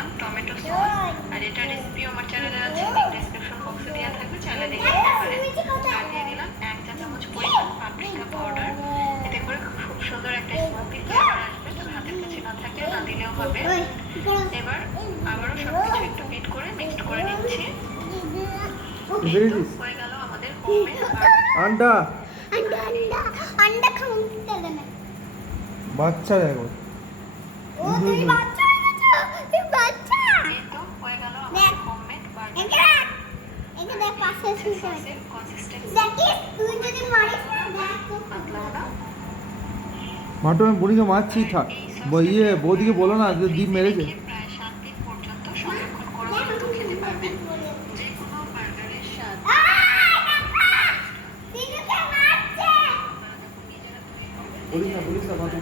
দিলাম tomato sauce. আর এটা recipe আমার চ্যানেলে আছে, লিংক ডেসক্রিপশন বক্সে দেওয়া থাকবে, চাইলে দেখে নিতে পারেন। আর দিয়ে দিলাম 1 চা চামচ পরিমাণ পাপরিকা পাউডার। এতে করে খুব সুন্দর একটা স্মোকি ফ্লেভার আসবে। তো হাতের কাছে না থাকলে না দিলেও হবে। এবার আবারও সবকিছু একটু বিট করে মিক্সড করে নিচ্ছি। হয়ে গেল আমাদের হোমমেড আন্ডা अंडा खाऊन त्याला ना বাচ্চা দেখো ও তুই বাচ্চা হয়ে গেছো তুই বাচ্চা এই তো হয়ে গেল আমাদের হোমমেড বার্গার। এটা দেখ পাশে শুয়ে আছে কনসিস্টেন্সি দেখিস তুই যদি মারিস না দেখ তো পাতলা না। মাটো আমি বুড়িকে মারছি ইয়ে বৌদিকে বলো না যে ডিম মেরেছে প্রায় 7 দিন পর্যন্ত সংরক্ষণ করে কিন্তু খেতে পারবেন। যে কোনো বার্গারের স্বাদ তুই তো মারছে বলিস না মাটো